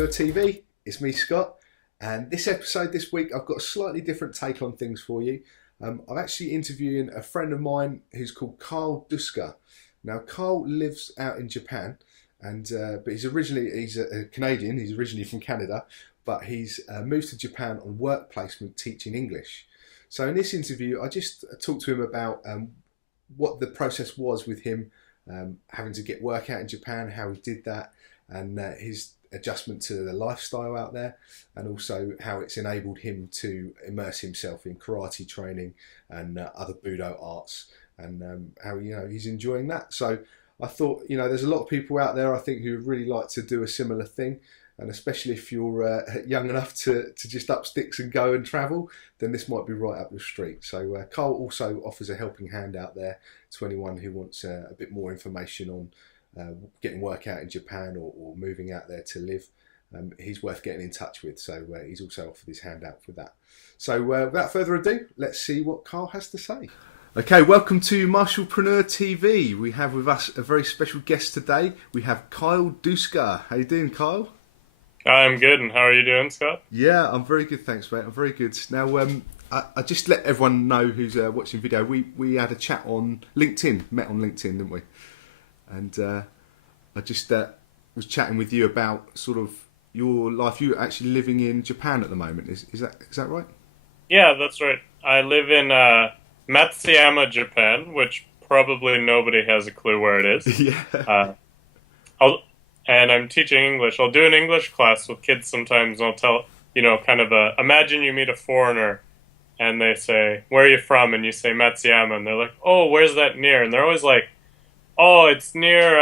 Martialpreneur TV. It's me, Scott, and this episode this week I've got a slightly different take on things for you. I'm actually interviewing a friend of mine who's called Duske. Now, Carl lives out in Japan, and but he's a Canadian. He's originally from Canada, but he's moved to Japan on work placement teaching English. So in this interview, I just talked to him about what the process was with him having to get work out in Japan, how he did that, and his adjustment to the lifestyle out there, and also how it's enabled him to immerse himself in karate training and other Budo arts, and how he's enjoying that. So I thought, there's a lot of people out there I think who would really like to do a similar thing, and especially if you're young enough to just up sticks and go and travel, then this might be right up your street. So Carl also offers a helping hand out there to anyone who wants a bit more information on getting work out in Japan or moving out there to live. He's worth getting in touch with, so he's also offered his hand out for that. So without further ado, let's see what Carl has to say. Okay, welcome to Martialpreneur TV. We have with us a very special guest today. We have Kyle Duske. How you doing, Kyle? I'm good, and how are you doing, Scott? Yeah, I'm very good, thanks, mate. I'm very good. Now, I just let everyone know who's watching the video. We had a chat on LinkedIn, met on LinkedIn, didn't we? And I just was chatting with you about sort of your life. You're actually living in Japan at the moment. Is that right? Yeah, that's right. I live in Matsuyama, Japan, which probably nobody has a clue where it is. Yeah. And I'm teaching English. I'll do an English class with kids sometimes, and I'll tell, imagine you meet a foreigner, and they say, "Where are you from?" And you say, "Matsuyama." And they're like, "Oh, where's that near?" And they're always like, "Oh, it's near,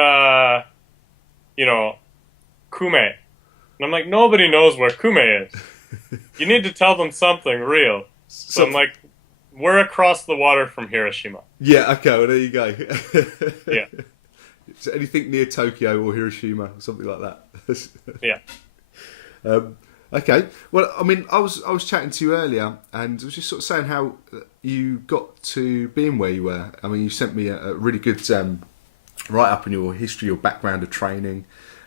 Kume." And I'm like, nobody knows where Kume is. You need to tell them something real. So I'm like, we're across the water from Hiroshima. Yeah, okay, well, there you go. Yeah. So anything near Tokyo or Hiroshima or something like that. Yeah. Okay. Well, I mean, I was chatting to you earlier, and I was just sort of saying how you got to being where you were. I mean, you sent me a really good write-up on your history, your background of training,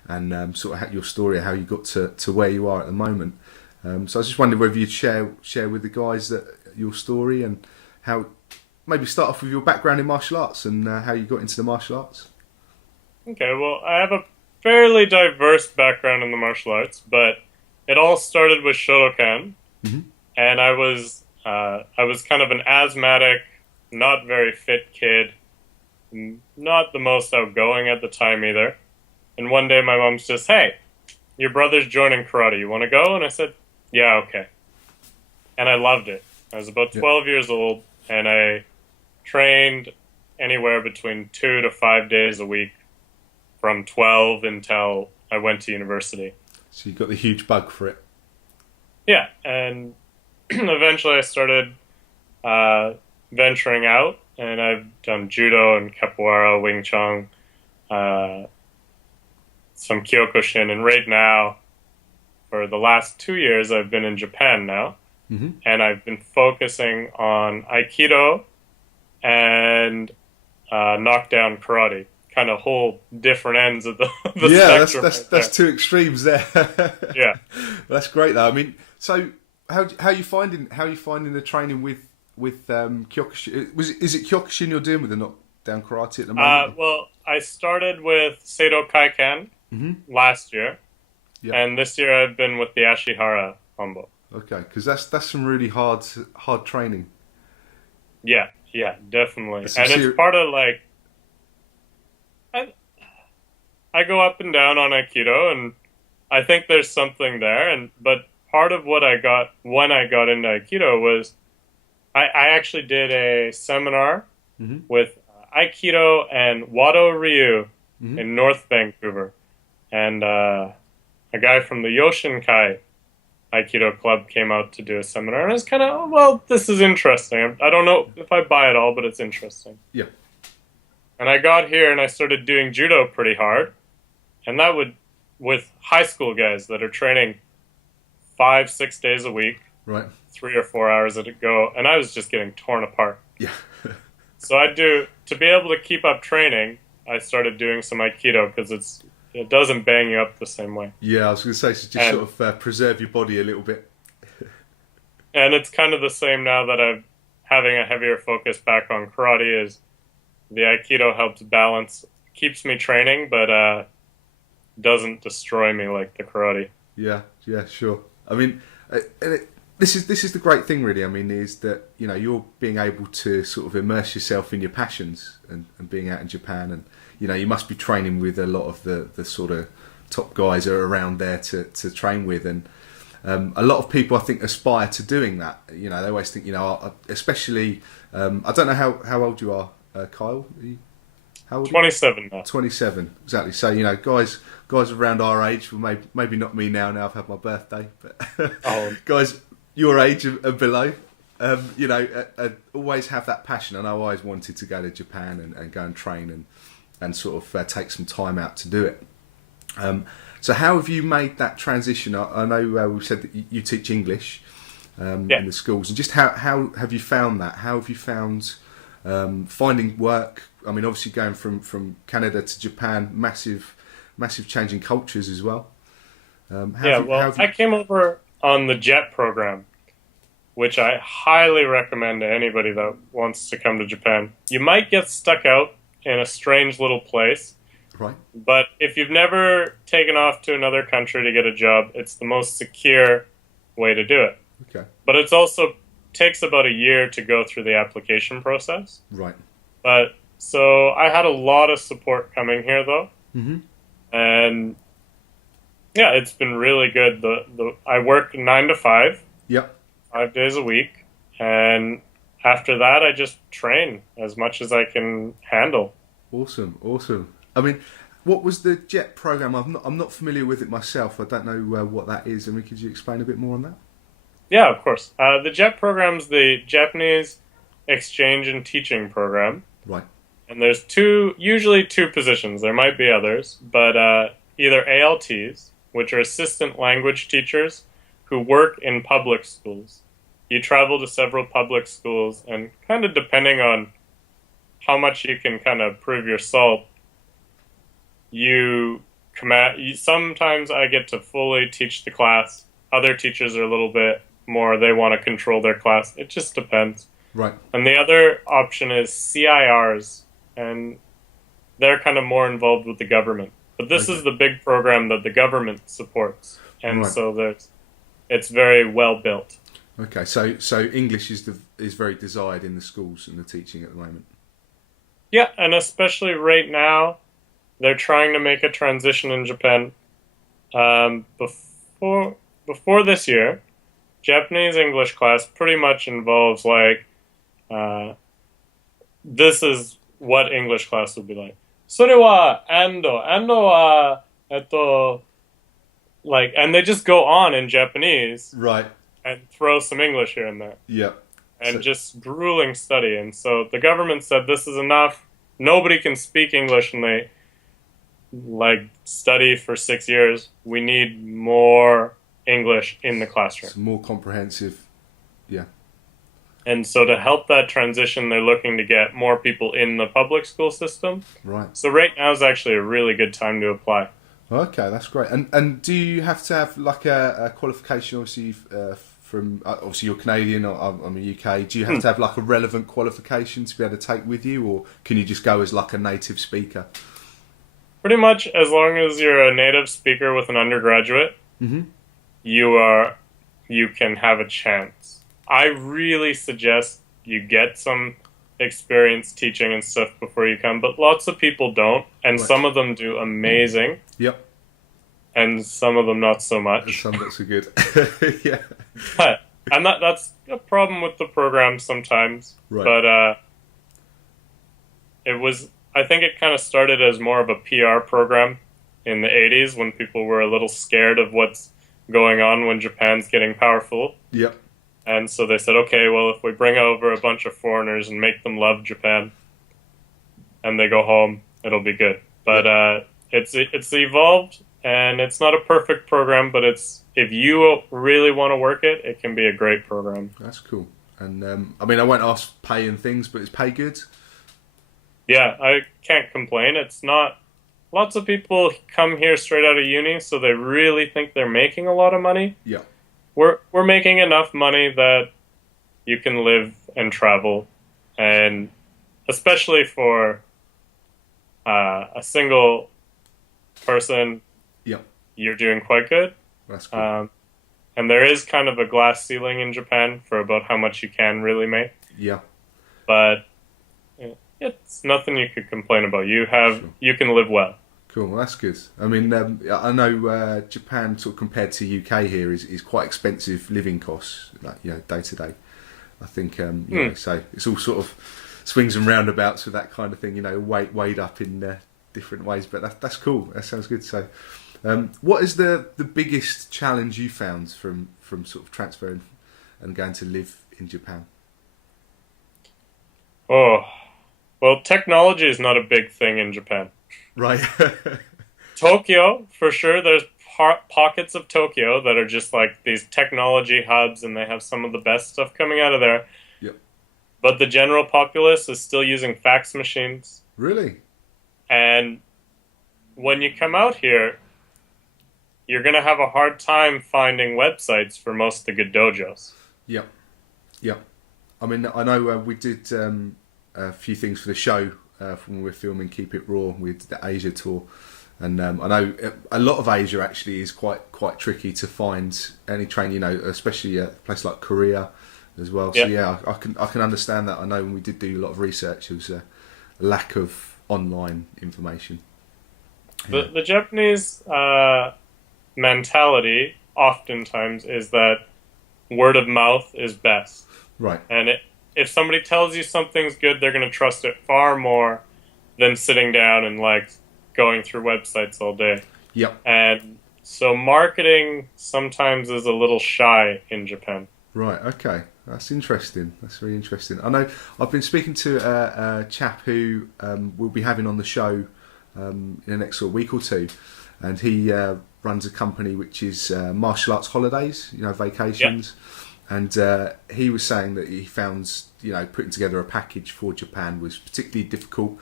and sort of your story of how you got to where you are at the moment. So I was just wondering whether you'd share with the guys your story, and how maybe start off with your background in martial arts and how you got into the martial arts. Okay, well, I have a fairly diverse background in the martial arts, but it all started with Shotokan, and I was kind of an asthmatic, not very fit kid, not the most outgoing at the time either. And one day my mom's just, "Hey, your brother's joining karate. You want to go?" And I said, "Yeah, okay." And I loved it. I was about 12 years old, and I trained anywhere between 2 to 5 days a week from 12 until I went to university. So you got the huge bug for it. Yeah, and eventually I started venturing out, and I've done Judo and Capoeira, Wing Chun, some Kyokushin, and right now, for the last 2 years, I've been in Japan now, and I've been focusing on Aikido and knockdown karate. Kind of whole different ends of the spectrum. That's two extremes there. Yeah, that's great though. I mean, so how you finding the training with Kyokushin? Is it Kyokushin you're doing with the knockdown karate at the moment? Well, I started with Seido Kaikan last year, and this year I've been with the Ashihara Hombo. Okay, because that's some really hard training. Yeah, definitely, and it's part of like. I go up and down on Aikido, and I think there's something there. But part of what I got when I got into Aikido was I actually did a seminar with Aikido and Wado Ryu in North Vancouver, and a guy from the Yoshinkai Aikido club came out to do a seminar, and I was kind of, this is interesting. I don't know if I buy it all, but it's interesting. Yeah. And I got here and I started doing Judo pretty hard. And that would, with high school guys that are training 5-6 days a week, right, 3 or 4 hours at a go, and I was just getting torn apart. Yeah. So to be able to keep up training, I started doing some Aikido because it's it doesn't bang you up the same way. Yeah, I was going to say, so just sort of preserve your body a little bit. And it's kind of the same now that I'm having a heavier focus back on karate. Is the Aikido helps balance, keeps me training, but doesn't destroy me like the karate. Yeah, sure. I mean, this is the great thing, really. I mean, is that you're being able to sort of immerse yourself in your passions and being out in Japan, and you must be training with a lot of the sort of top guys are around there to train with, and a lot of people I think aspire to doing that. They always think, especially I don't know how old you are, Kyle. How old 27 now. 27, exactly. So guys around our age, well, maybe not me now. Now I've had my birthday, but guys your age and below, always have that passion. And I always wanted to go to Japan and go and train and sort of take some time out to do it. So how have you made that transition? I know we said that you teach English in the schools, and just how have you found that? How have you found finding work? I mean, obviously going from Canada to Japan, massive change in cultures as well. I came over on the JET program, which I highly recommend to anybody that wants to come to Japan. You might get stuck out in a strange little place. Right. But if you've never taken off to another country to get a job, it's the most secure way to do it. Okay. But it's also takes about a year to go through the application process. Right. But so I had a lot of support coming here, though. Mm-hmm. And yeah, it's been really good. I work 9 to 5. Yep. 5 days a week, and after that, I just train as much as I can handle. Awesome. I mean, what was the JET program? I'm not familiar with it myself. I don't know what that is. I mean, could you explain a bit more on that? Yeah, of course. The JET program's the Japanese Exchange and Teaching Program. Right. And there's usually two positions. There might be others, but either ALTs, which are assistant language teachers who work in public schools. You travel to several public schools, and kind of depending on how much you can kind of prove your salt, sometimes I get to fully teach the class. Other teachers are a little bit more, they want to control their class. It just depends. Right. And the other option is CIRs, and they're kind of more involved with the government. But this is the big program that the government supports, and so it's very well built. Okay, so English is very desired in the schools and the teaching at the moment. Yeah, and especially right now, they're trying to make a transition in Japan. Before this year, Japanese English class pretty much involves this is what English class would be like. それはando wa and they just go on in Japanese, right, and throw some English here and there. Yeah. And just grueling study. And so the government said this is enough. Nobody can speak English, and they study for 6 years. We need more English in the classroom. It's more comprehensive. Yeah. And so to help that transition, they're looking to get more people in the public school system. Right. So right now is actually a really good time to apply. Okay, that's great. And do you have to have a qualification, obviously, from obviously you're Canadian, or I'm UK. Do you have to have a relevant qualification to be able to take with you, or can you just go as a native speaker? Pretty much, as long as you're a native speaker with an undergraduate, mm-hmm. you can have a chance. I really suggest you get some experience teaching and stuff before you come, but lots of people don't, and some of them do amazing. Yep. And some of them not so much. Some not so good. Yeah. And that's a problem with the program sometimes. Right. But I think it kind of started as more of a PR program in the 80s when people were a little scared of what's going on when Japan's getting powerful. Yep. And so they said, okay, well, if we bring over a bunch of foreigners and make them love Japan and they go home, it'll be good. But it's evolved, and it's not a perfect program, but if you really want to work it, it can be a great program. That's cool. And I won't ask pay and things, but is pay good? Yeah, I can't complain. It's not lots of people come here straight out of uni, so they really think they're making a lot of money. Yeah. We're making enough money that you can live and travel, and especially for a single person, Yeah. you're doing quite good. That's cool. And there is kind of a glass ceiling in Japan for about how much you can really make. Yeah. But it's nothing you could complain about. You can live well. Cool, well, that's good. I mean, I know Japan, sort of compared to UK here, is quite expensive living costs, like day to day. I think so it's all sort of swings and roundabouts with that kind of thing. Weighed up in different ways, but that's cool. That sounds good. So, what is the biggest challenge you found from sort of transferring and going to live in Japan? Oh, well, technology is not a big thing in Japan. Right. Tokyo, for sure, there's pockets of Tokyo that are just like these technology hubs, and they have some of the best stuff coming out of there. Yep. But the general populace is still using fax machines. Really? And when you come out here, you're going to have a hard time finding websites for most of the good dojos. Yep. Yep. I mean, I know we did a few things for the show when we were filming Keep It Raw. We did the Asia tour. And I know a lot of Asia actually is quite tricky to find any train, especially a place like Korea as well. Yeah. So yeah, I can understand that. I know when we did do a lot of research, there was a lack of online information. Yeah. The Japanese mentality oftentimes is that word of mouth is best. Right. And if somebody tells you something's good, they're going to trust it far more than sitting down and going through websites all day. Yep. And so marketing sometimes is a little shy in Japan. Right, okay. That's interesting. That's very interesting. I know I've been speaking to a chap who we'll be having on the show in the next sort of week or two, and he runs a company which is martial arts holidays, vacations. Yep. And he was saying that he found, putting together a package for Japan was particularly difficult.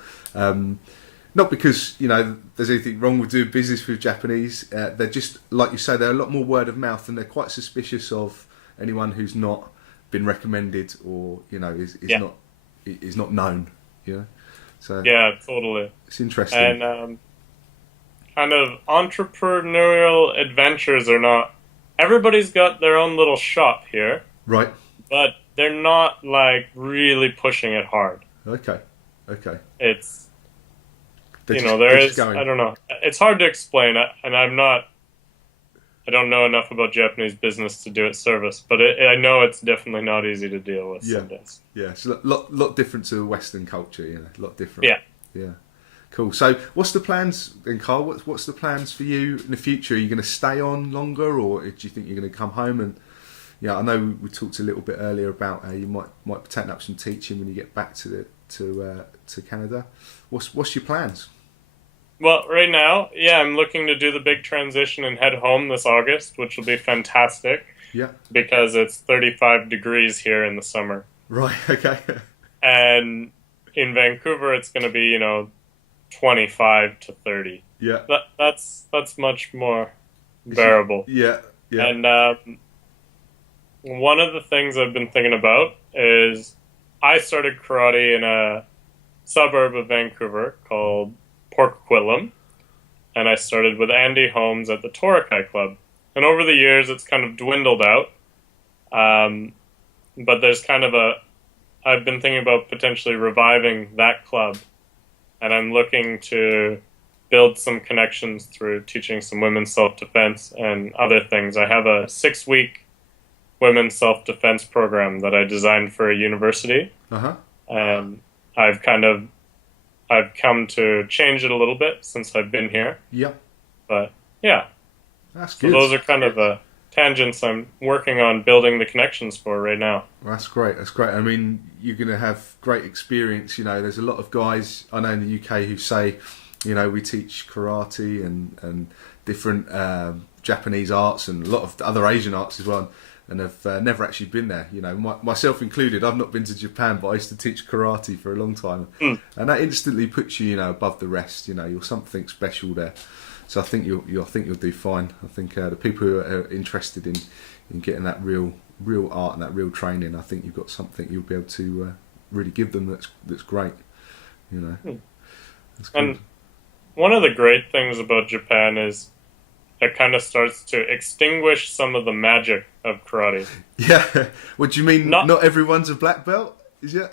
Not because, there's anything wrong with doing business with Japanese. They're just, like you say, they're a lot more word of mouth, and they're quite suspicious of anyone who's not been recommended or, is not known, So yeah, totally. It's interesting. And kind of entrepreneurial adventures are not... Everybody's got their own little shop here. Right. But they're not, really pushing it hard. Okay. It's... Going. I don't know. It's hard to explain, and I don't know enough about Japanese business to do it service, but I know it's definitely not easy to deal with some days. Yeah, it's a lot different to Western culture, a lot different. Yeah. Cool. So what's the plans then, Carl? What's the plans for you in the future? Are you going to stay on longer, or do you think you're going to come home? And I know we talked a little bit earlier about how you might be taking up some teaching when you get back to Canada. What's your plans? Well, right now, I'm looking to do the big transition and head home this August, which will be fantastic. Yeah. Because it's 35 degrees here in the summer. Right, okay. And in Vancouver, it's going to be, 25 to 30. Yeah. That's much more bearable. Yeah. And one of the things I've been thinking about is I started karate in a suburb of Vancouver called Port Coquitlam, and I started with Andy Holmes at the Torakai Club. And over the years, it's kind of dwindled out. But there's kind of I've been thinking about potentially reviving that club, and I'm looking to build some connections through teaching some women's self-defense and other things. I have a 6-week women's self-defense program that I designed for a university. Uh-huh. And I've come to change it a little bit since I've been here. Yep. But, yeah. That's good. So those are kind of the tangents I'm working on building the connections for right now. That's great. I mean, you're going to have great experience. There's a lot of guys I know in the UK who say, we teach karate and different Japanese arts and a lot of other Asian arts as well. and have never actually been there. You know, myself included. I've not been to Japan, but I used to teach karate for a long time, and that instantly puts you, above the rest. You know, you're something special there. So I think you'll do fine. I think the people who are interested in getting that real art and that real training, I think you've got something you'll be able to really give them. That's great. You know, that's good. And one of the great things about Japan is it kind of starts to extinguish some of the magic of karate. Yeah. What do you mean? Not everyone's a black belt, is it?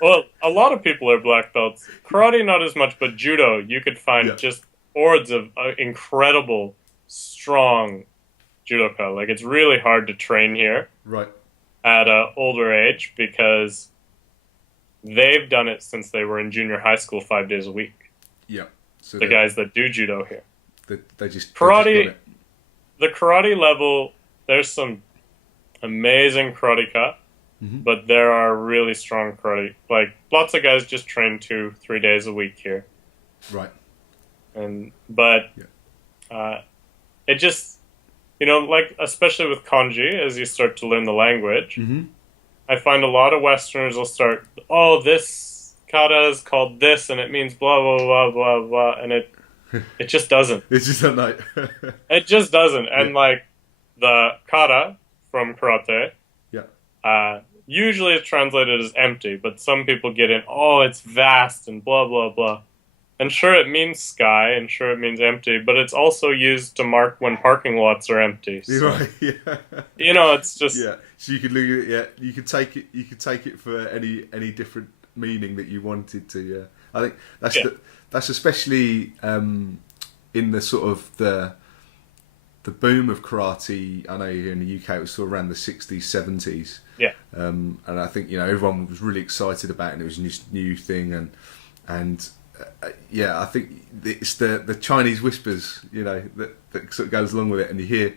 Well, a lot of people are black belts. Karate, not as much, but Judo, you could find just hordes of incredible, strong judoka. Like, it's really hard to train here. Right. At an older age because they've done it since they were in junior high school 5 days a week. Yeah. So the guys that do Judo here. They just karate, the karate level, there's some amazing karateka, but there are really strong karate. Like, lots of guys just train 2-3 days a week here. Right. But it just, like, especially with kanji, as you start to learn the language, I find a lot of Westerners will start, this kata is called this, and it means blah, blah, blah, blah, blah, and it just doesn't. It's just not like... It just doesn't. And, like, the kata from karate, usually it's translated as empty, but some people get in, it's vast, and blah, blah, blah. And sure, it means sky, and sure, it means empty, but it's also used to mark when parking lots are empty. So, right, yeah. It's just... Yeah, so you could look at it, you could take it for any different meaning that you wanted to, yeah. I think that's especially in the sort of the boom of karate. I know here in the UK it was sort of around the 60s, 70s. Yeah. And I think, everyone was really excited about it, and it was a new thing, and I think it's the Chinese whispers, that sort of goes along with it, and you hear,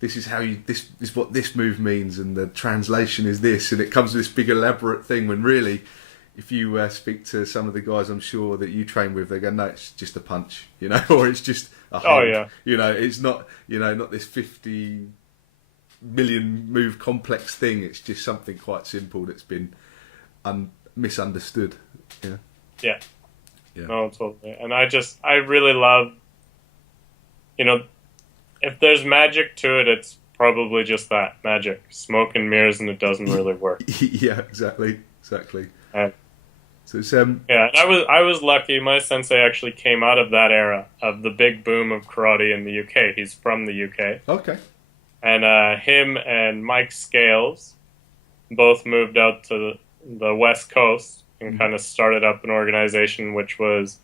this is what this move means, and the translation is this, and it comes with this big elaborate thing, when really, if you speak to some of the guys I'm sure that you train with, they go, no, it's just a punch, or it's just a hold. It's not, not this 50 million move complex thing, it's just something quite simple that's been misunderstood. Yeah. No, totally. And I really love, if there's magic to it, it's probably just that, magic. Smoke and mirrors, and it doesn't really work. Yeah, exactly. And, so it's, and I was lucky. My sensei actually came out of that era of the big boom of karate in the UK. He's from the UK. Okay. And him and Mike Scales both moved out to the West Coast and kind of started up an organization which was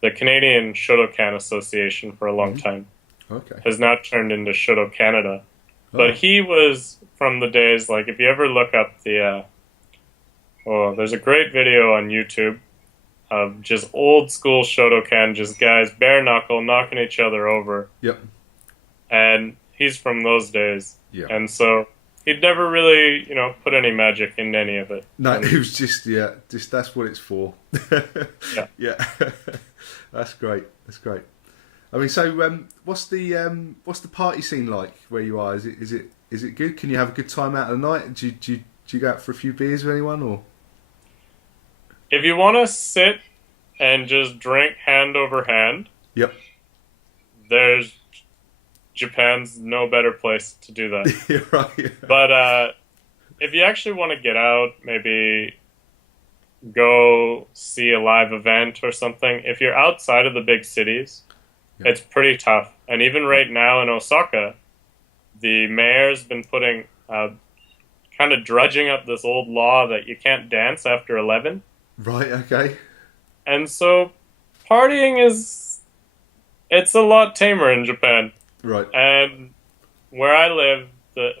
the Canadian Shotokan Association for a long time. Okay. Has now turned into Shoto Canada. But he was from the days, like, if you ever look up the... there's a great video on YouTube of just old school Shotokan, just guys bare knuckle knocking each other over. Yep. And he's from those days. Yeah. And so he'd never really, put any magic in any of it. No, it was just that's what it's for. Yeah. Yeah. That's great. I mean, so what's the party scene like where you are? Is it good? Can you have a good time out of the night? Do you go out for a few beers with anyone, or? If you want to sit and just drink hand over hand, yep. There's Japan's no better place to do that. You're right. Yeah. But if you actually want to get out, maybe go see a live event or something, if you're outside of the big cities, it's pretty tough. And even right now in Osaka, the mayor's been putting, kind of drudging up this old law that you can't dance after 11. Right, okay. And so partying it's a lot tamer in Japan. Right. And where I live,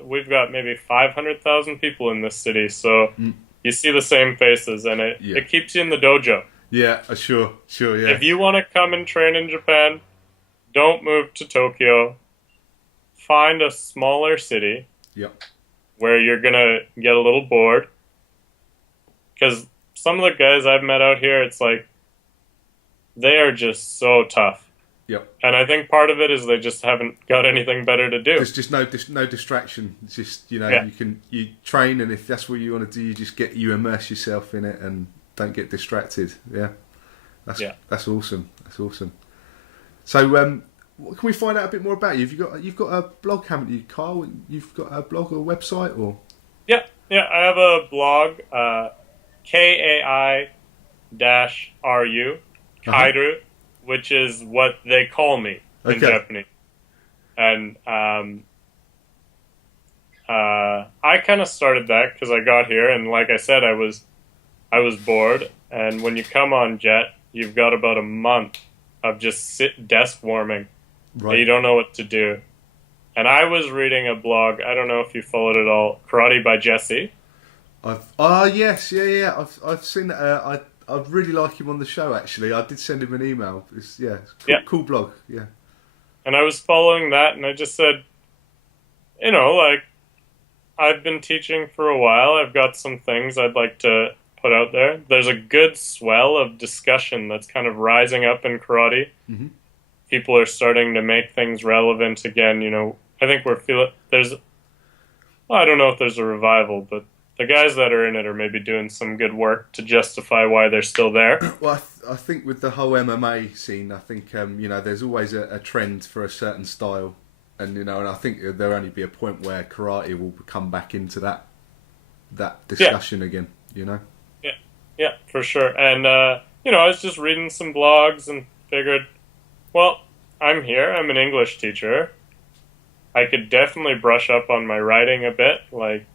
we've got maybe 500,000 people in this city, so you see the same faces, and it keeps you in the dojo. Yeah, sure, yeah. If you want to come and train in Japan, don't move to Tokyo. Find a smaller city where you're going to get a little bored. Because some of the guys I've met out here, it's like, they are just so tough. Yep. And I think part of it is they just haven't got anything better to do. There's just no distraction. It's just, you train, and if that's what you want to do, you immerse yourself in it and don't get distracted. Yeah. That's awesome. That's awesome. So, can we find out a bit more about you? You've got a blog, haven't you, Carl? You've got a blog or a website, or? Yeah. I have a blog, KAI-RU, Kairu, which is what they call me in Japanese. And I kind of started that because I got here, and like I said, I was bored. And when you come on Jet, you've got about a month of just desk warming. Right. And you don't know what to do. And I was reading a blog. I don't know if you followed it all. Karate by Jesse. Yes, yeah. I've seen that. I really like him on the show. Actually, I did send him an email. It's cool blog. Yeah. And I was following that, and I just said, I've been teaching for a while. I've got some things I'd like to put out there. There's a good swell of discussion that's kind of rising up in karate. Mm-hmm. People are starting to make things relevant again. I think I don't know if there's a revival, but the guys that are in it are maybe doing some good work to justify why they're still there. Well, I think with the whole MMA scene, I think there's always a trend for a certain style, and I think there'll only be a point where karate will come back into that discussion again. Yeah, for sure. And I was just reading some blogs and figured, well, I'm here. I'm an English teacher. I could definitely brush up on my writing a bit, like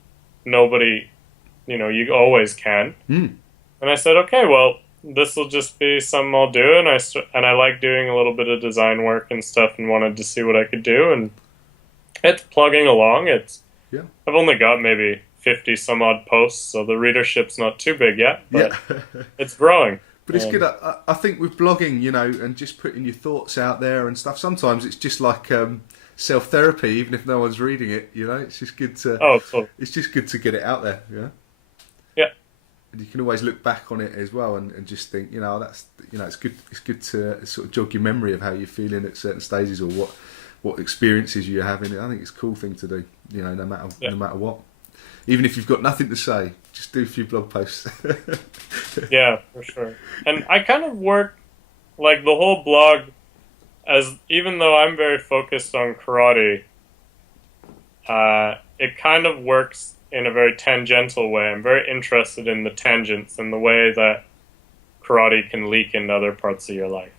nobody. You always can. Mm. And I said, okay, well, this will just be something I'll do. And I like doing a little bit of design work and stuff, and wanted to see what I could do. And it's plugging along. I've only got maybe 50 some odd posts, so the readership's not too big yet, but it's growing. But it's good. I think with blogging, and just putting your thoughts out there and stuff, sometimes it's just like self-therapy, even if no one's reading it, it's just good to totally. It's just good to get it out there. Yeah. And you can always look back on it as well and just think, that's it's good to sort of jog your memory of how you're feeling at certain stages, or what experiences you're having. I think it's a cool thing to do, no matter what. Even if you've got nothing to say, just do a few blog posts. Yeah, for sure. And I kind of work like the whole blog even though I'm very focused on karate, it kind of works in a very tangential way. I'm very interested in the tangents and the way that karate can leak into other parts of your life.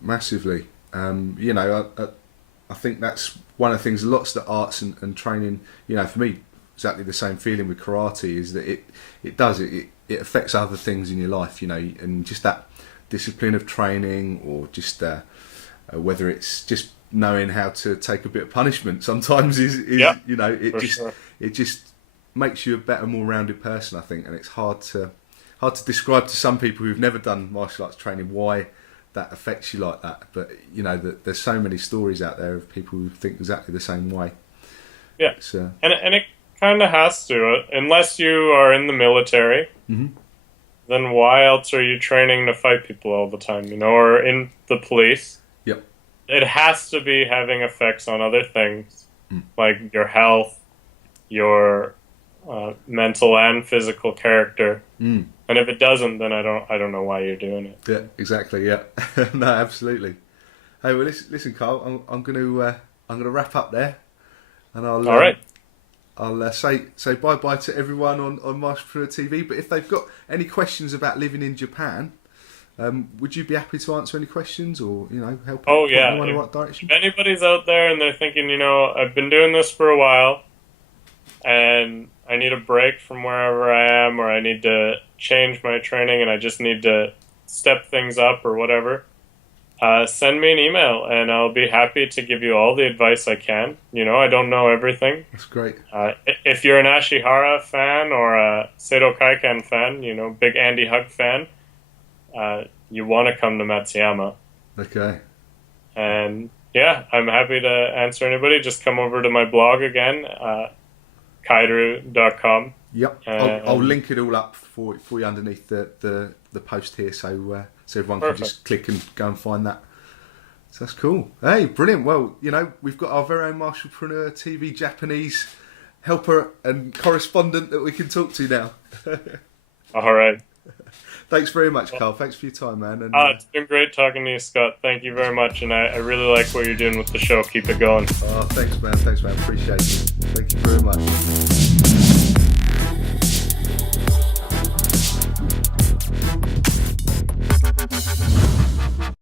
Massively. I think that's one of the things, lots of the arts and training, for me, exactly the same feeling with karate is that it affects other things in your life, and just that discipline of training, or just whether it's just knowing how to take a bit of punishment sometimes it just makes you a better, more rounded person, I think. And it's hard to describe to some people who've never done martial arts training why that affects you like that. But there's so many stories out there of people who think exactly the same way. Yeah, and it kind of has to, unless you are in the military. Mm-hmm. Then why else are you training to fight people all the time? Or in the police. Yep. It has to be having effects on other things, like your health, your mental and physical character. And if it doesn't, then I don't know why you're doing it. Yeah, exactly. Yeah, no, absolutely. Hey, well, listen, Carl. I'm gonna wrap up there, and I'll all right. I'll say bye to everyone on Martialpreneur TV. But if they've got any questions about living in Japan, would you be happy to answer any questions, or help them in the right direction? If anybody's out there and they're thinking, I've been doing this for a while, and I need a break from wherever I am, or I need to change my training, and I just need to step things up or whatever, send me an email, and I'll be happy to give you all the advice I can. I don't know everything. That's great. If you're an Ashihara fan or a Seto Kaikan fan, big Andy Hug fan, you want to come to Matsuyama. Okay. And yeah, I'm happy to answer anybody. Just come over to my blog again, kairu.com. Yep. I'll link it all up for you underneath the post here, so everyone can just click and go and find So that's cool. Hey, brilliant. Well, we've got our very own Martialpreneur TV Japanese helper and correspondent that we can talk to now. All right. Thanks very much, Carl. Thanks for your time, man. And, it's been great talking to you, Scott. Thank you very much, and I really like what you're doing with the show. Keep it going. Oh, thanks, man. Appreciate it. Thank you very much.